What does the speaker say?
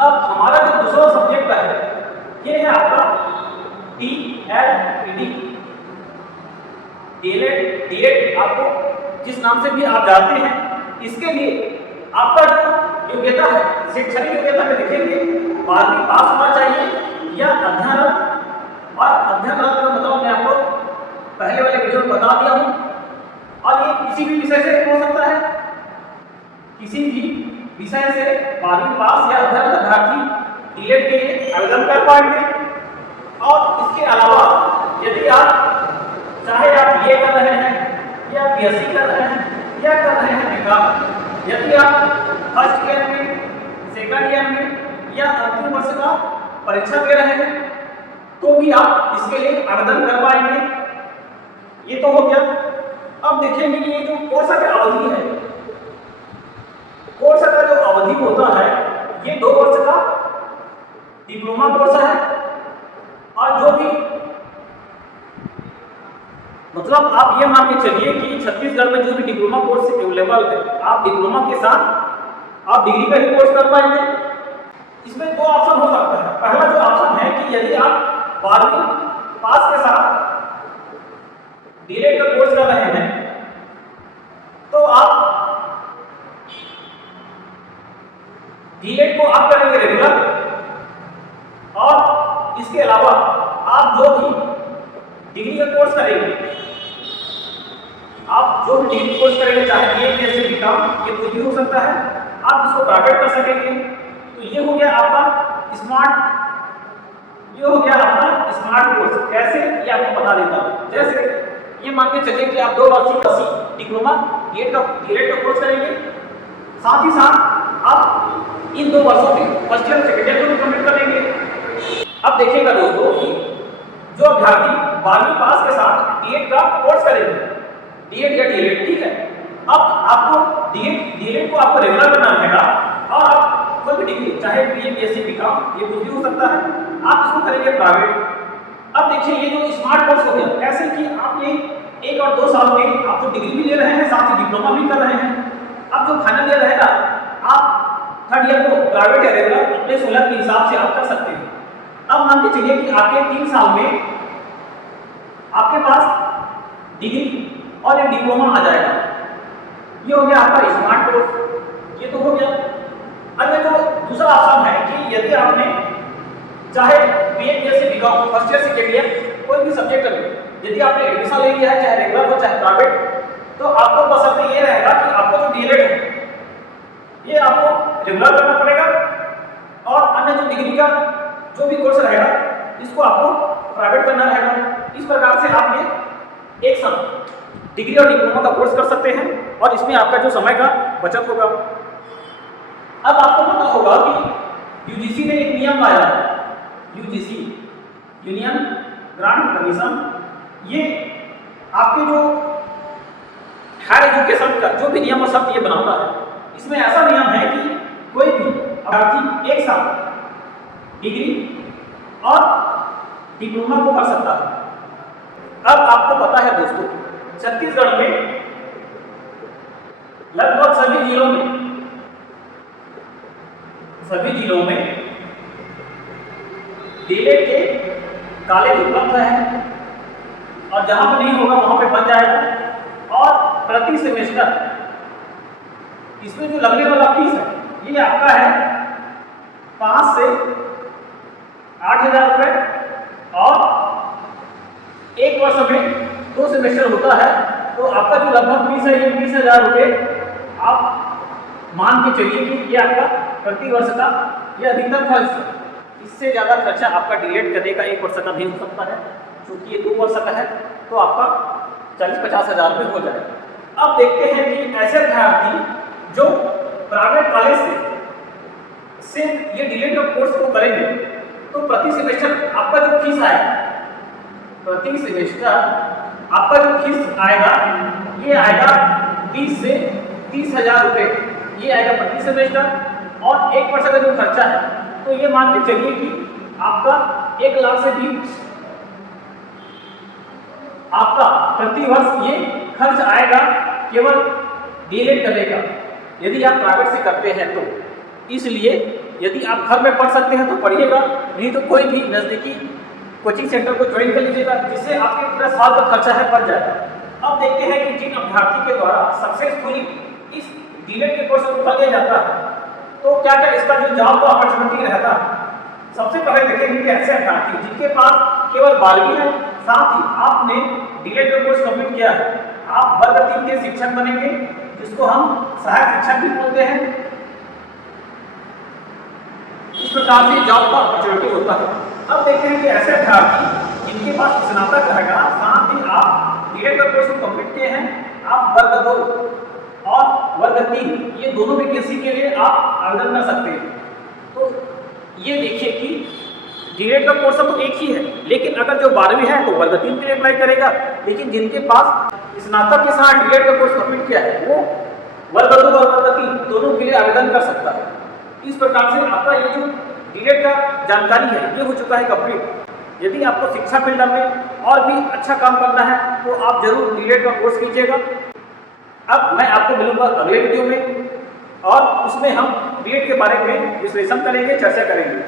अब हमारा जो दूसरा सब्जेक्ट है ये है आपका DLED। डीएलएड आपको जिस नाम से भी आप जानते हैं, इसके लिए आपका जो योग्यता है, शैक्षणिक योग्यता में लिखेंगे 12वीं पास होना चाहिए या अध्ययनरत। और अध्ययनरत का मतलब मैं आपको पहले वाले वीडियो में बता दिया हूँ। और ये किसी भी विषय से हो सकता है, किसी भी विषय से 12वीं पास या अध्ययनरत अभ्यर्थी डीएलएड के लिए आवेदन कर पाएंगे। और इसके अलावा यदि आप चाहे आप बीए कर रहे हैं या बीएससी कर रहे हैं या कर रहे हैं बीकॉम, यदि आप फर्स्ट ईयर में, सेकंड ईयर में या अंतिम वर्ष का परीक्षा दे रहे हैं तो भी आप इसके लिए आवेदन कर पाएंगे। ये तो हो गया। अब देखेंगे कि ये जो कोर्स का अवधि है, कोर्स का जो अवधि होता है ये 2 वर्ष का डिप्लोमा कोर्स है। और जो भी मतलब आप ये मान के चलिए कि छत्तीसगढ़ में जो भी डिप्लोमा कोर्स अवेलेबल है, आप डिप्लोमा के साथ आप डिग्री का ही कोर्स कर पाएंगे। इसमें 2 ऑप्शन हो सकता है। पहला जो ऑप्शन है कि यदि आप 12वीं पास के साथ डीएलएड का कोर्स कर रहे हैं तो आप डीएलएड को आप करेंगे रेगुलर। और इसके अलावा आप जो भी डिग्री का कोर्स करेंगे, आप जो भी डिग्री कोर्स करेंगे, चाहे बीए जैसे बीकॉम, ये कुछ भी हो सकता है, आप इसको प्राइवेट कर सकेंगे। तो ये हो गया आपका स्मार्ट, ये हो गया आपका स्मार्ट कोर्स। कैसे, ये आपको बता देता हूँ। जैसे ये मान के चलिए कि आप 2 वर्षीय डिप्लोमा डीएलएड का कोर्स करेंगे, साथ ही साथ आप इन 2 वर्षों में फर्स्ट ईयर सेकेंड ईयर को भी कंप्लीट कर लेंगे। अब देखिएगा दोस्तों कि जो अभ्यर्थी 12वीं पास के साथ डीएलएड का कोर्स करेंगे, डीएलएड या डीएलएड, ठीक है, अब आपको डीएलएड को आपको रेगुलर करना रहेगा। और आप कोई भी डिग्री, चाहे बीए बीएससी बीकॉम, ये कुछ भी हो सकता है, आप इसको करेंगे प्राइवेट। अब देखिए ये जो स्मार्ट कोर्स हो गया, कैसे कि आप ये 1 और 2 साल में आप जो डिग्री भी ले रहे हैं, साथ ही डिप्लोमा भी कर रहे हैं। अब जो फाइनल ईयर रहेगा, आप थर्ड ईयर को प्राइवेट या रेगुलर अपने सहूलियत के हिसाब से आप कर सकते हैं। अब मान के चलिए कि आपके 3 साल में आपके पास डिग्री और एक डिप्लोमा आ जाएगा। ये हो गया आपका स्मार्ट कोर्स। ये तो हो गया। अन्य जो दूसरा ऑप्शन है कि यदि आपने चाहे BA BSc BCom first year second year कोई भी सब्जेक्ट में यदि आपने एडमिशन ले लिया है, चाहे रेगुलर हो चाहे प्राइवेट, तो आपको बस ये रहेगा कि आपको जो डीएलएड है ये आपको रेगुलर करना पड़ेगा। और अन्य जो डिग्री का जो भी कोर्स रहेगा इसको आपको प्राइवेट करना रहेगा। इस प्रकार से आप ये एक साथ डिग्री और डिप्लोमा का कोर्स कर सकते हैं और इसमें आपका जो समय का बचत होगा। अब आपको पता होगा कि यूजीसी ने एक नियम लाया है, यूजीसी यूनियन ग्रांट कमीशन। ये आपके जो हायर एजुकेशन का जो भी नियम और शर्त ये बनाता है, इसमें ऐसा नियम है कि कोई भी अभ्यर्थी एक साथ डिग्री और डिप्लोमा को कर सकता है। अब आपको पता है दोस्तों, छत्तीसगढ़ में लगभग सभी जिलों में डीएलएड के कॉलेज उपलब्ध है। और जहां पर नहीं होगा वहां पे बन जाएगा। और प्रति सेमेस्टर इसमें जो लगने वाला फीस है ये आपका है 5 से 8,000 रुपये। और एक वर्ष में 2 सेमेस्टर होता है, तो आपका जो लगभग फीस है ये 20,000 रुपये आप मान के चलिए कि ये आपका प्रति वर्ष का ये अधिकतम खर्च है। इससे ज़्यादा खर्चा आपका डीएलएड करने का 1 वर्ष का भी हो सकता है, क्योंकि ये 2 वर्ष का है, तो आपका 40-50 हज़ार रुपये हो जाएगा। अब देखते हैं कि ऐसे अभ्यर्थी जो प्राइवेट कॉलेज से ये डीएलएड का कोर्स को करेंगे, तो प्रति सेमेस्टर आपका जो फीस आएगा, प्रति सेमेस्टर आपका जो फीस आएगा ये आएगा 20 से 30,000 रुपये, ये आएगा प्रति सेमेस्टर। और 1 वर्ष का जो खर्चा है तो ये मान के चलिए कि आपका 1 लाख से भी आपका प्रति वर्ष ये खर्च आएगा केवल डीएलएड करने का, यदि आप प्राइवेट से करते हैं तो। इसलिए यदि आप घर में पढ़ सकते हैं तो पढ़िएगा, नहीं तो कोई भी नज़दीकी कोचिंग सेंटर को ज्वाइन कर लीजिएगा, जिससे आपके पूरा साल का खर्चा है बढ़ जाएगा। अब देखते हैं कि जिन अभ्यर्थी के द्वारा सक्सेसफुली इस डीलेट के कोर्स को कर लिया जाता है तो क्या क्या इसका जो जॉब का अपॉर्चुनिटी रहता है। सबसे पहले देखेंगे कि ऐसे अभ्यर्थी जिनके पास केवल 12वीं है, साथ ही आपने डीलेट का कोर्स कंप्लीट किया है, आप वर्ग 3 के शिक्षक बनेंगे, जिसको हम सहायक शिक्षक भी बोलते हैं। इस प्रकार से जॉब का अपॉर्चुनिटी होता है। अब देखते हैं कि ऐसे अभ्यर्थी जिनके पास स्नातक रहेगा, साथ ही आप डीलेट का कोर्स कंप्लीट किए हैं, आप वर्ग 2 और वर्ग 3 ये दोनों वैकेंसी के लिए आप आवेदन कर सकते हैं। तो ये देखिए कि डीलेट का कोर्स तो एक ही है, लेकिन अगर जो 12वीं है तो वर्ग 3 के लिए अप्लाई करेगा, लेकिन जिनके पास स्नातक के साथ डीलेट का कोर्स कंप्लीट किया है वो वर्ग 2 और वर्ग 3 दोनों के लिए आवेदन कर सकता है। इस प्रकार से आपका ये जो डीलेट का जानकारी है ये हो चुका है कंप्लीट। यदि आपको शिक्षा फील्ड में और भी अच्छा काम करना है तो आप जरूर डीलेट का कोर्स कीजिएगा। अब मैं आपको मिलूंगा अगले वीडियो में और उसमें हम डीलेट के बारे में विश्लेषण करेंगे, चर्चा करेंगे।